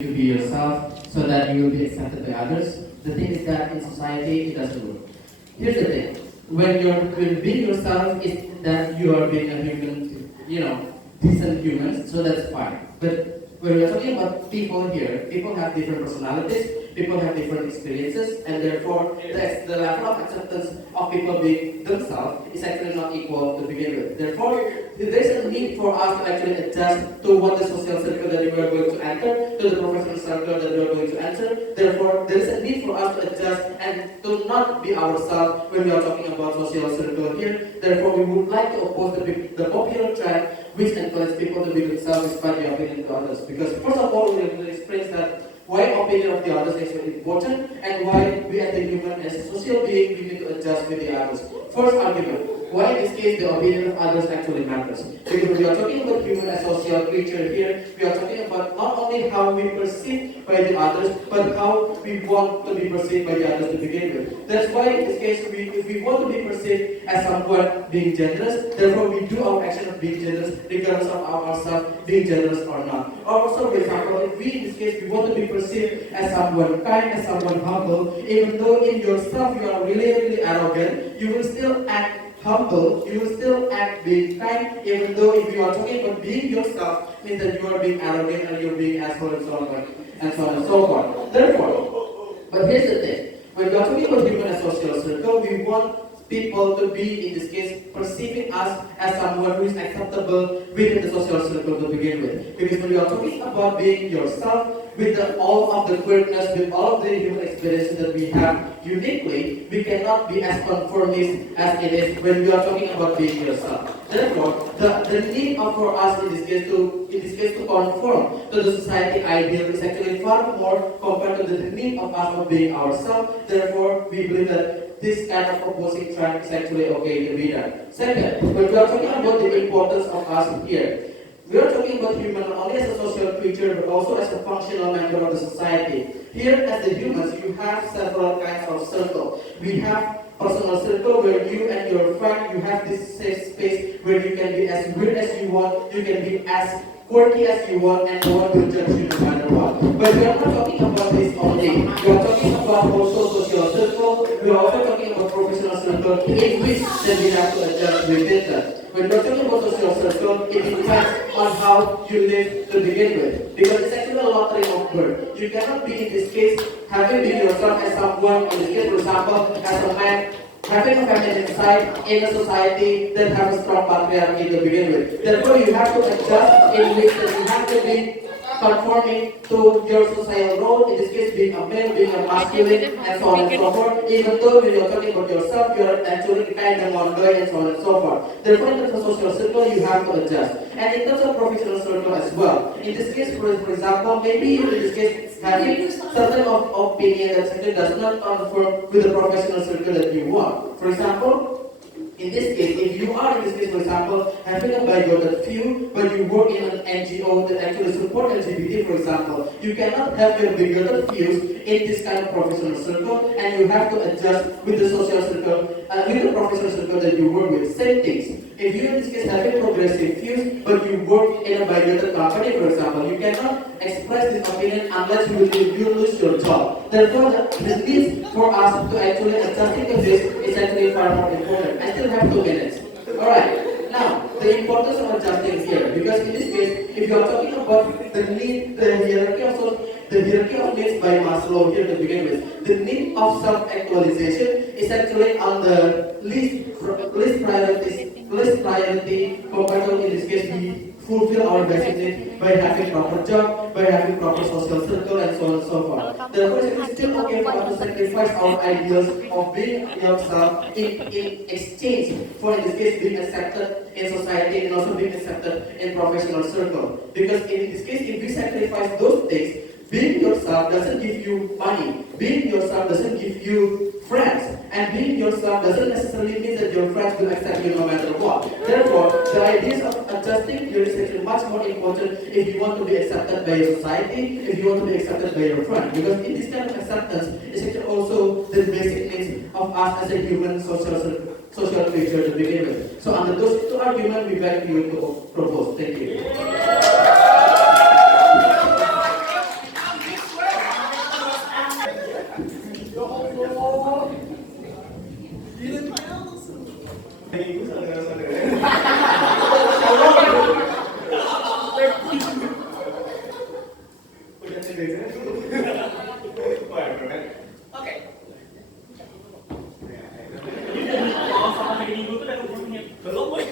to be yourself so that you will be accepted by others. The thing is that in society it doesn't work. Here's the thing: when being yourself is that you are being a human, decent humans, so that's fine. But when we're talking about people here, people have different personalities, people have different experiences, and therefore the level of acceptance of people being themselves is actually not equal to begin with. Therefore, there's a need for us to actually adjust to what the social circle that we are going to enter, to the professional circle that we are going to enter. Therefore, there is a need for us to adjust and to not be ourselves when we are talking about social circle here. Therefore, we would like to oppose the popular trend which encourages people to be themselves despite the opinion of others. Because first of all, we will explain that why opinion of the others is important and why we as a human, as a social being, we need to adjust with the others. First argument, why in this case the opinion of others actually matters. Because we are talking about human as social creature here, we are talking about not only how we perceive by the others, but how we want to be perceived by the others to begin with. That's why in this case, if we want to be perceived as someone being generous, therefore we do our action of being generous regardless of ourselves being generous or not. Or also, for example, if we in this case we want to be perceived as someone kind, as someone humble, even though in yourself you are really, really arrogant, you will still act humble, you will still act being kind, even though if you are talking about being yourself, means that you are being arrogant and you're being asshole and so on and so on and so forth. Therefore, but here's the thing, when we are talking about human and social circle, we want people to be, in this case, perceiving us as someone who is acceptable within the social circle to begin with. Because when we are talking about being yourself, with all of the queerness, with all of the human experiences that we have uniquely, we cannot be as conformist as it is when we are talking about being yourself. Therefore, the need for us in this case to conform to the society ideal is actually far more compared to the need of us of being ourselves. Therefore, we believe that this kind of opposing trend is actually okay to be done. Second, when we are talking about the importance of us here, we are talking about human not only as a social creature but also as a functional member of the society. Here, as the humans, you have several kinds of circles. We have personal circle where you and your friend, you have this safe space where you can be as weird as you want, you can be as quirky as you want, and no one will judge you no matter what. But we are not talking about this only. We are talking about also social circle. We are also talking about professional circle in which then we have to adjust within that. When we are talking about social circle, it depends on how you live to begin with. Because it's actually a lottery of birth. You cannot be in this case having been yourself as someone, in this case for example, as a man, having a feminine side in a society that has a strong patriarchy to begin with. Therefore, you have to adjust in which you have to be conforming to your societal role, in this case being a male, being a masculine, and so on and so forth. Even though when you're talking about yourself, you're actually kind of non-boy and so on and so forth. Therefore, in terms of social circle, you have to adjust. And in terms of professional circle as well. In this case, for example, maybe you in this case having certain opinion that simply does not conform with the professional circle that you want. For example, in this case, if you are in this case, for example, having a bigoted view, but you work in an NGO that actually support LGBT, for example, you cannot have your bigoted views in this kind of professional circle, and you have to adjust with the social circle, with the professional circle that you work with. Same things. If you in this case having progressive views, but you work in a bigoted company, for example, you cannot express this opinion unless you lose your job. Therefore, the need for us to actually adjusting to this is actually far more important. I still have 2 minutes. Alright, now the importance of adjusting here, because in this case, if you are talking about the need, the hierarchy of needs by Maslow here to begin with, the need of self-actualization is actually on the least priority compared to, in this case, we fulfill our basic needs by having proper job, by having proper social circle, and so on and so forth. Therefore, it is still okay for us to sacrifice our ideals of being yourself in exchange for, in this case, being accepted in society and also being accepted in professional circle. Because in this case, if we sacrifice those things, being yourself doesn't give you money. Being yourself doesn't give you friends. And being yourself doesn't necessarily mean that your friends will accept you no matter what. Therefore, the ideas of adjusting here is actually much more important if you want to be accepted by your society, if you want to be accepted by your friend. Because in this kind of acceptance, it's actually also the basic needs of us as a human social creature to begin with. So under those 2 arguments, we beg you to propose. Thank you. Udah cegah dulu. Whatever, man. Oke. Kalau sama hari Minggu tuh dari umurnya. Belum, boy.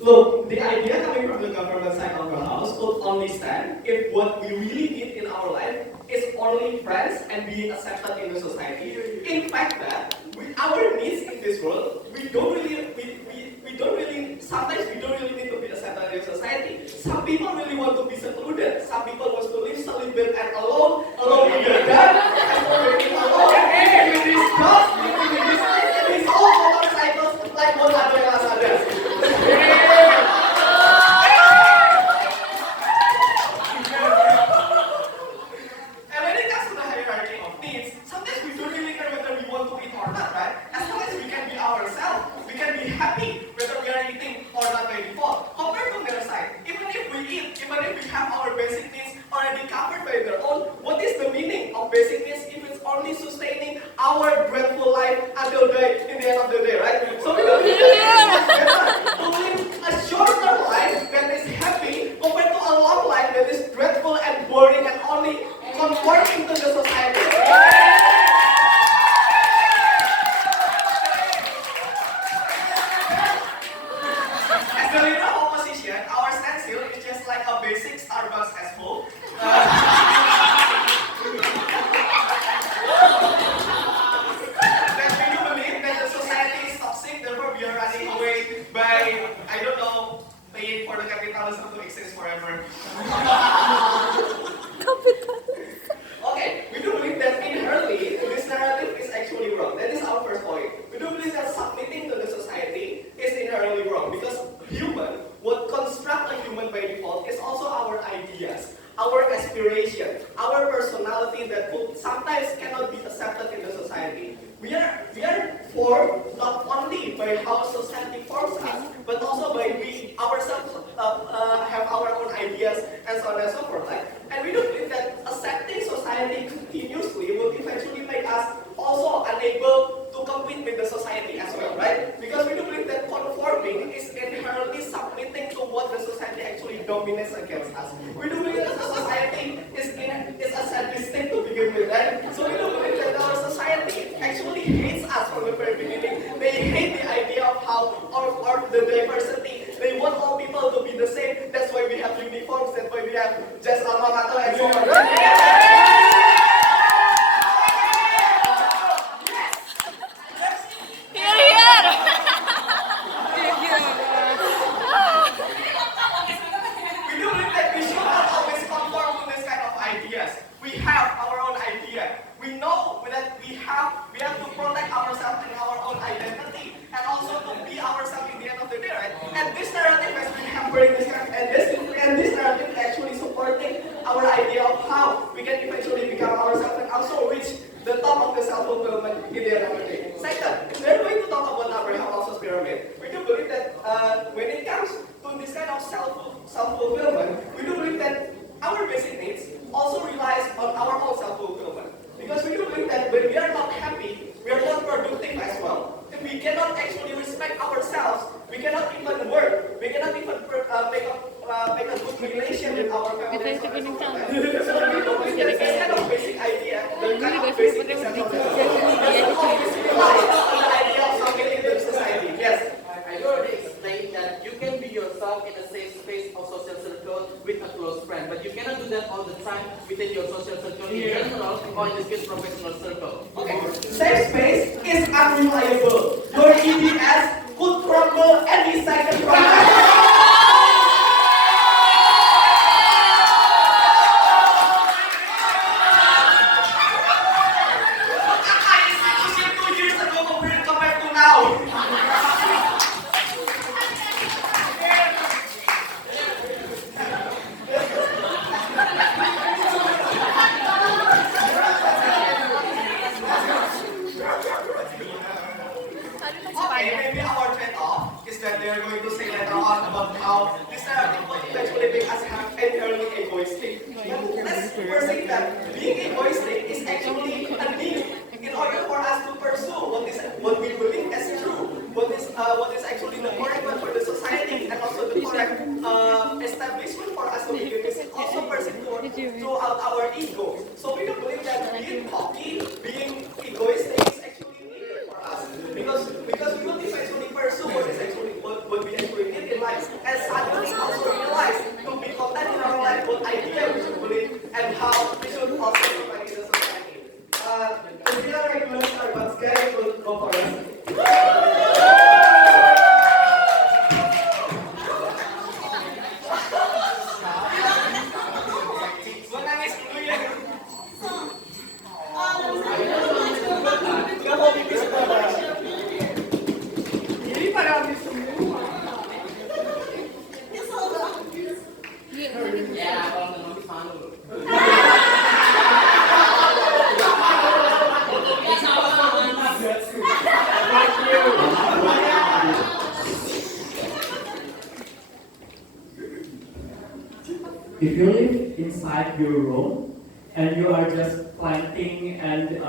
Look, the idea coming from the government side of the house could only stand if what we really need in our life is only friends and being accepted in the society. In fact, that our needs in this world, we don't really, sometimes we don't really need to be accepted in society. Some people really want to be secluded. Some people want to live celibate and alone in their bed, and working alone, and with this dog, with his own motorcycles, like one other others. And when it comes to the hierarchy of needs, sometimes we don't really care whether we want to eat or not, right? As long as we can be ourselves, we can be happy whether we are eating or not by default. Compared to the other side, even if we eat, even if we have our basic needs already covered by their own, what is the meaning of basic needs if it's only sustaining our dreadful life until in the end of the day, right? So we don't really to live a shorter life that is happy compared to a long life that is dreadful and boring and only conforming to the society. As the leader of opposition, our stencil is just like a basic Starbucks asshole. That we do believe that the society is toxic, therefore we are running away by, I don't know, paying for the capitalism to exist forever. Okay, we do believe that inherently this narrative is actually wrong. That is our first point. We do believe that submitting to the society is inherently wrong because human, what construct a human by default is also our ideas, our aspiration, our personality that sometimes cannot be accepted in the society. We are formed not only by how society forms us, but also by we ourselves have our own ideas and so on and so forth. Right? And we do believe that accepting society continuously will eventually make us also unable to compete with the society as well, right? Because we do believe that conforming is inherently submitting to what the society actually dominates against us. We do believe that the society is a sadistic to begin with, right? So we do believe that our society actually hates us from the very beginning. They hate the idea of how, or the diversity. They want all people to be the same. That's why we have uniforms, that's why we have just alma mater and so on. We do believe that we should not always conform to this kind of ideas. We have our own idea. We know that we have to protect ourselves and our own identity, and also to be ourselves in the end of the day, right? And this narrative has been hampering this narrative actually supporting our idea of how we can eventually become ourselves and also reach the top of the self-fulfillment in the end of the day. Second, if we're going to talk about Abraham Maslow's pyramid, we do believe that when it comes to this kind of self-fulfillment, we do believe that our basic needs also relies on our own self-fulfillment. Because we do believe that when we are not happy, we are not productive as well. If we cannot actually respect ourselves, we cannot even work, we cannot even make a good relation with our family. So we do believe that this kind of basic idea, the kind of basic example, doesn't always rely on the idea of submitting to society. Yes. I already explained that you can be yourself in a safe space of social circle with a close friend, but you cannot do that all the time within your social circle in general or in this case professional circle. Okay. Safe space is unreliable. Your EBS could crumble any second from now. Okay, maybe our trade-off is that they are going to say later on about how this narrative will eventually make us have inherently egoistic. But let's perceive that being egoistic is actually a need in order for us to pursue what we believe as true, what is actually the correct one for the society, and also the correct establishment for us to begin with. Also throughout our ego. So we don't believe that being cocky, being egoistic is actually needed for us. Because we don't actually pursue what we actually need in life. And suddenly also realize to be content in our life, what idea we should believe and how we should also survive in the society. If you are regular Starbucks guy, go for us. Menangis dulu ya. Gak mau pipis sebentar. Ini pada habis semua. Ya, kalau nggak habis malu. If you live inside your room and you are just planting and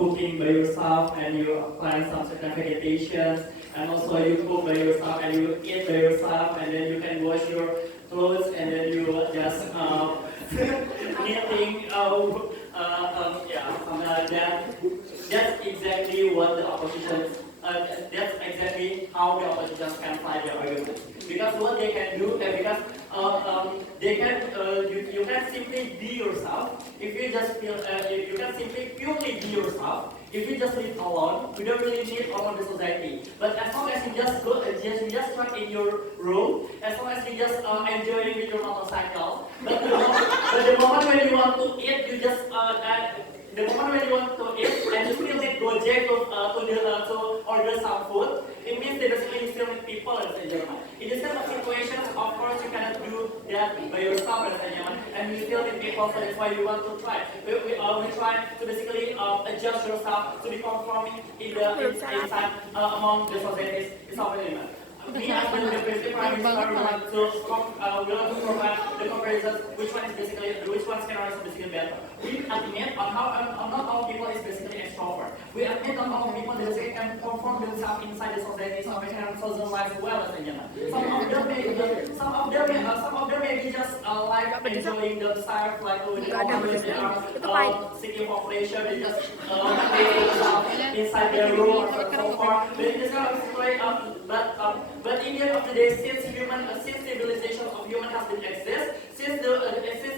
cooking by yourself and you plant some certain vegetations and also you cook by yourself and you eat by yourself and then you can wash your clothes and then you just knitting something like that. That's exactly what the opposition. That's exactly how the opposition can fight their argument. Because what they can do, they can, you can simply be yourself. If you just feel, you can simply purely be yourself. If you just live alone, you don't really need all of the society. But as long as you just go, you just stuck in your room, as long as you just enjoying with your motorcycle. But the moment when you want to eat, you just the moment when you want to eat and you still need Gojek to order some food, it means that basically you still need people in German. In this kind of situations, of course, you cannot do that by yourself in German, and you still need people, so that's why we want to try. We try to basically adjust yourself to be conforming inside among the societies in South German. We as the Deputy Prime Minister we want to provide the comparisons which one can also basically better. We admit on not all people is basically extrovert. We admit not all people basically can conform themselves inside the society, so they can social life as well as in Yemen. Some of them may be just like enjoying themselves, like when they are seeking for pleasure, they just inside their room or so far. But in this kind of situation, but in the end of the day, since civilization of human has been exist, since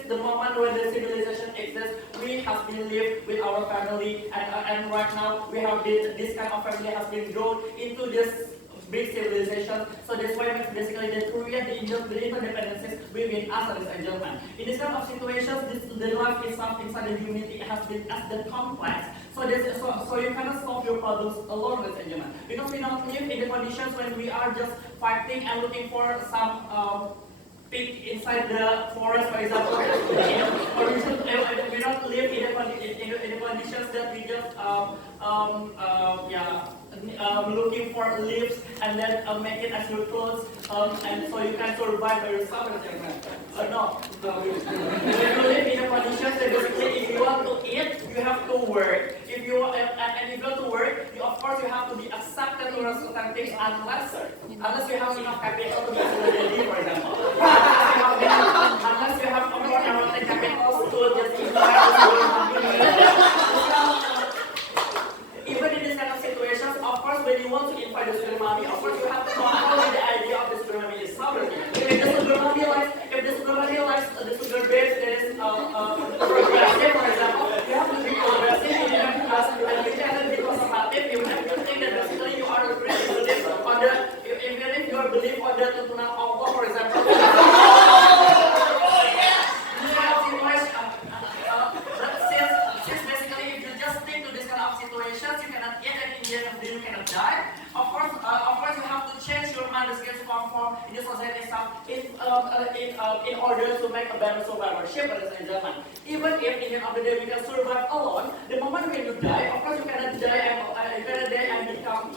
the moment when the civilization exists, we have been lived with our family, and right now we have been, this kind of family has been grown into this big civilization. So that's why basically they create the interdependencies within us as a German. In this kind of situations, the life itself inside the humanity has been as the complex. So you cannot solve your problems alone as a German. Because we don't live in the conditions when we are just fighting and looking for some pig inside the forest, for example. Or we don't live in the conditions that we just looking for leaves and then make it as your clothes, and so you can survive by yourself. No. When you live in a condition that basically if you want to eat, you have to work. If you want to work, of course you have to be accepted to certain things unless you have enough capital to be a lady, for example. Unless you have more capital to just even in this kind of situations, of course, when you want to invite the sugar mommy, of course, you have to know how the idea of the sugar mommy is solved. If the sugar mommy likes the sugar base that is progressive, for example, you have to be progressive, and you cannot be conservative. You have to think that basically you are agreeing to this on the, even if you believe on the tuntunan Allah, for example. You cannot die. Of course, you have to change your mind to conform in the society itself in order to make a better survivorship in German. Even if in the end of the day we can survive alone, the moment when you die, of course you cannot die and become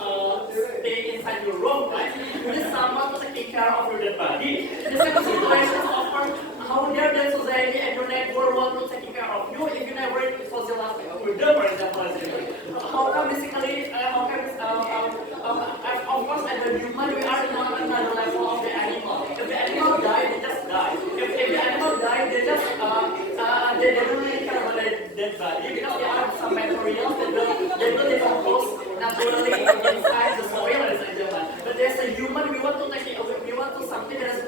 stay inside your room, right? You need someone to take care of your dead body. In the second situation, of course, how dare the society and your network want to take care of you if you never socialize with them, for example. How come basically, of course, as a human, we are not another level of the animal. If the animal die, they just die. If the animal die, dead body because there are some materials that will decompose naturally inside the soil, ladies and gentlemen. But there's a human, we want to take it away, we want to something that is in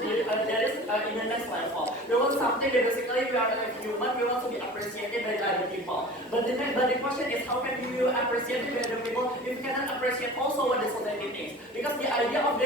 the next level. We want something that basically we are a human, we want to be appreciated by the other people. But the question is how can you appreciate by other people if you cannot appreciate also what the society thinks? Because the idea of the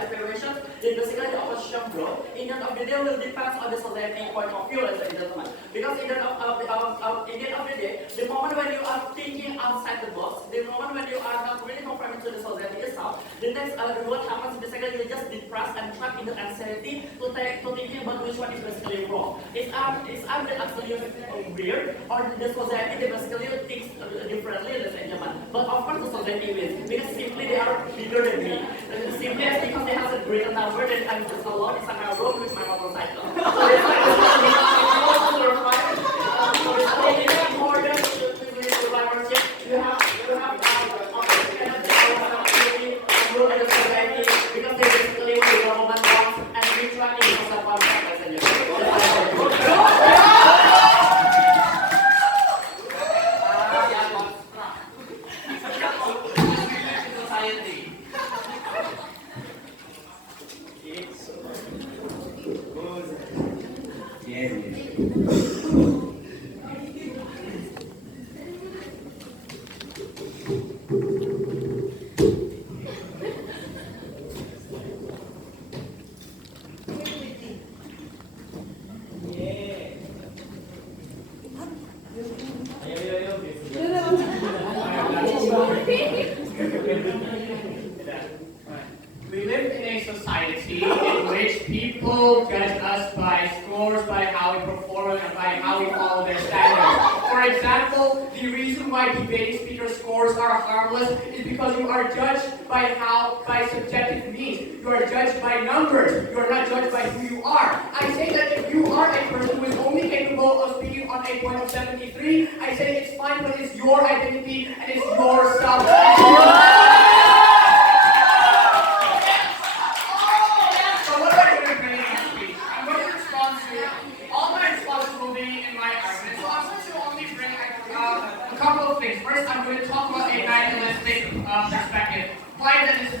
aspiration is basically the opposition growth. In the end of the day will depend on the society point of view, ladies and gentlemen. Because in the end of the day, the moment when you are thinking outside the box, the moment when you are not really conforming to the society itself, the next what happens basically you just depressed and trapped in the anxiety to thinking about which one is basically wrong. Is that actually weird, or the society they basically thinks differently, ladies and gentlemen? But of course the society wins because simply they are bigger than me. Simply as because they have a greater number than I'm just alone in some road with my motorcycle. So it's like more than survivorship. You have because they basically what the government wants and we try to use that one factor. We live in a society in which people judge us by scores, by how we perform, and by how we follow their standards. For example, the reason why debating speaker scores are harmless is because you are judged by subjective means. You are judged by numbers. You are not judged by who you are. I say that if you are a person who is only capable of speaking on a point of 73, I say it's fine, but it's your identity and it's your self. First, I'm going to talk about a nihilistic perspective. Why that this is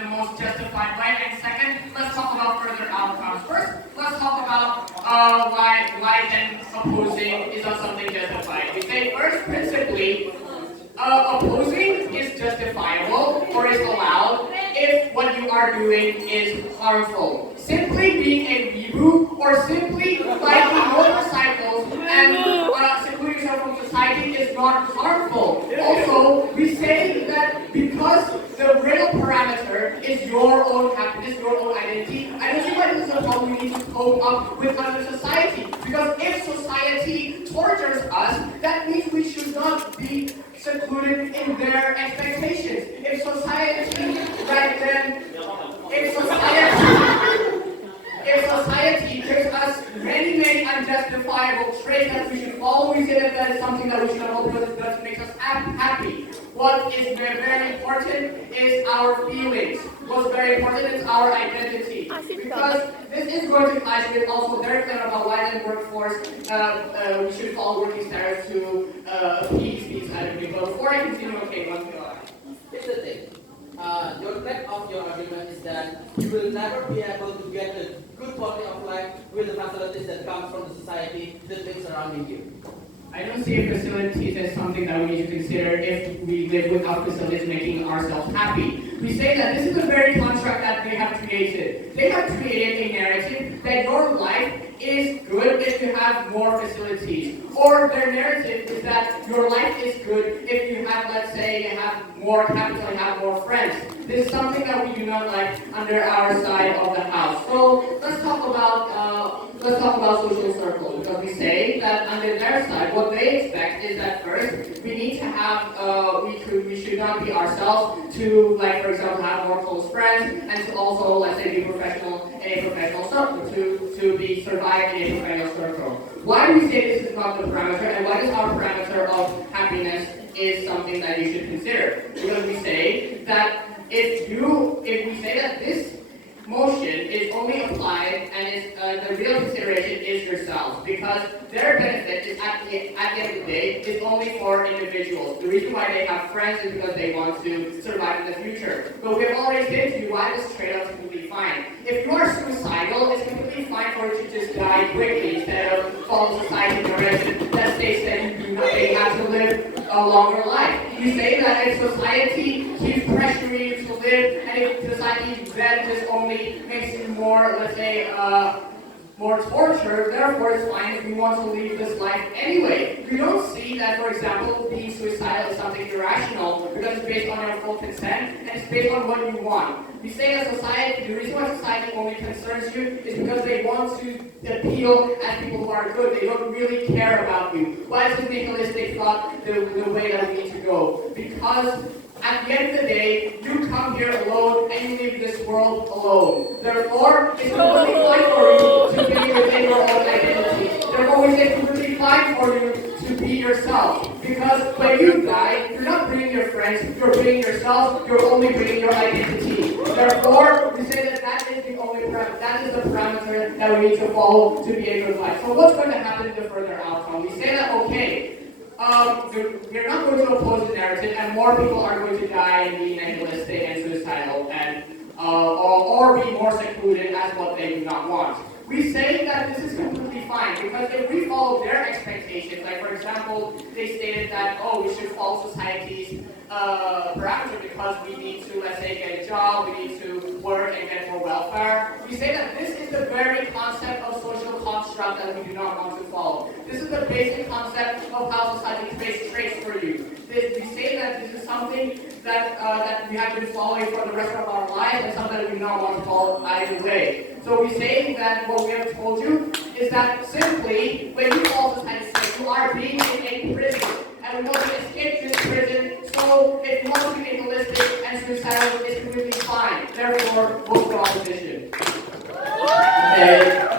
the most justified way, and second, let's talk about further outcomes. First, let's talk about why then opposing is not something justified. We say first, principally, opposing is justifiable or is allowed if what you are doing is harmful. Simply being a weeboo or simply liking motorcycles and secluding yourself from society is not harmful. Also, we say that because the real parameter is your own happiness, your own identity, I don't see why this is a problem we need to cope up with under society. Because if society tortures us, that means we should not be secluded in their expectations. If society, right then, if society gives us many unjustifiable traits that we should follow, we say that is something that we should hold because it does make us happy. What is very important is our feelings. What's very important is our identity. Because this is going to clash with also very clear about why in workforce we should follow working standards to appease these other people. Before I continue, okay, one thing. Here's the thing. Your threat of your argument is that you will never be able to get a good quality of life with the facilities that come from the society that is surrounding you. I don't see facilities as something that we need to consider if we live without facilities making ourselves happy. We say that this is the very construct that they have created. They have created a narrative that your life is good if you have more facilities. Or their narrative is that your life is good if you have, let's say, you have more capital, you have more friends. This is something that we do not like under our side of the house. So let's talk about social circles, because we say that under their side, what they expect is that first we need to have we should not be ourselves to, like, for example, have more close friends, and to also, let's say, be professional in a professional circle, to be survive in a professional circle. Why do we say this is not the parameter, and why is our parameter of happiness is something that you should consider? Because we say that if we say that this motion is only applied and the real consideration is yourself, because their benefit is at the end of the day is only for individuals. The reason why they have friends is because they want to survive in the future. But we have already said to you why this trade-off is completely fine. If you are suicidal, it's completely fine for you to just die quickly instead of follow society direction that states that you do not have to live a longer life. You say that if society keeps pressuring you to live, and if society then just only makes you more, let's say, more torture, therefore it's fine if you want to leave this life anyway. We don't see that, for example, being suicidal is something irrational because it's based on your full consent and it's based on what you want. We say that society, the reason why society only concerns you is because they want to appeal as people who are good. They don't really care about you. Why is the nihilistic thought the way that we need to go? Because at the end of the day, you come here alone and you leave this world alone. Therefore, it's completely fine for you to be within your own identity. Therefore, we say it's completely fine for you to be yourself. Because when you die, you're not bringing your friends, you're bringing yourself, you're only bringing your identity. Therefore, we say that that is the only that is the parameter that we need to follow to be a good life. So what's going to happen in the further outcome? We say that, okay, we're not going to oppose the narrative, and more people are going to die and be nihilistic and suicidal, and or be more secluded as what they do not want. We say that this is completely fine, because if we follow their expectations, like for example, they stated that, oh, we should follow society's parameter because we need to, let's say, get a job, we need to work and get more welfare. We say that this is the very concept of social construct that we do not want to follow. This is the basic concept of how society creates traits for you. We say that this is something that we have been following for the rest of our lives and something that we do not want to follow either way. So we say that what we have told you is that simply, when you follow society's traits, you are being in a prison. And we want to escape this prison, so if you want to be nihilistic and suicidal, it's completely fine. Therefore, vote for opposition. Okay.